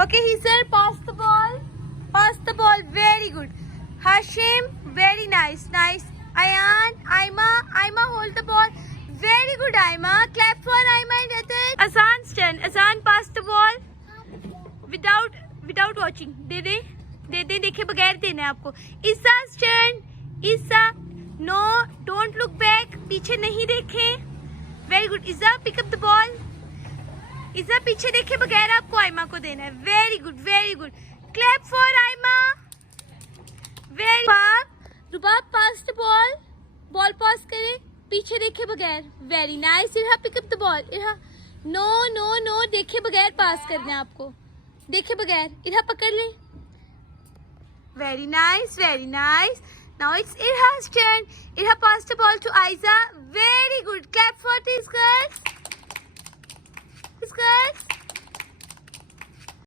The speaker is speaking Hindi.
Okay, Hizar, pass the ball. Pass the ball. Very good. Hashim, very nice. Nice. Ayan, Aima, hold the ball. Very good, Aima. Clap for Aima and Ratan. Azan's turn. Azan, pass the ball. Without watching. दे देखे बगैर देना है आपको. Isa's turn. Isa, no, don't look back. पीछे नहीं देखे. Very good. Isa, pick up the ball. Isa, पीछे देखे बगैर आपको आयमा को देना है. Very good, very good. Clap for Aima. Very good. Rubab, pass the ball. Ball pass करे पीछे देखे बगैर. Very nice. Irha, pick up the ball. Irha, no, देखे बगैर पास करना है आपको. देखे बगैर. इरहा, पकड़ ले. Very nice, very nice. Now it's Irha's turn. Irha, pass the ball to Aiza. Very good. Clap for these girls. These girls.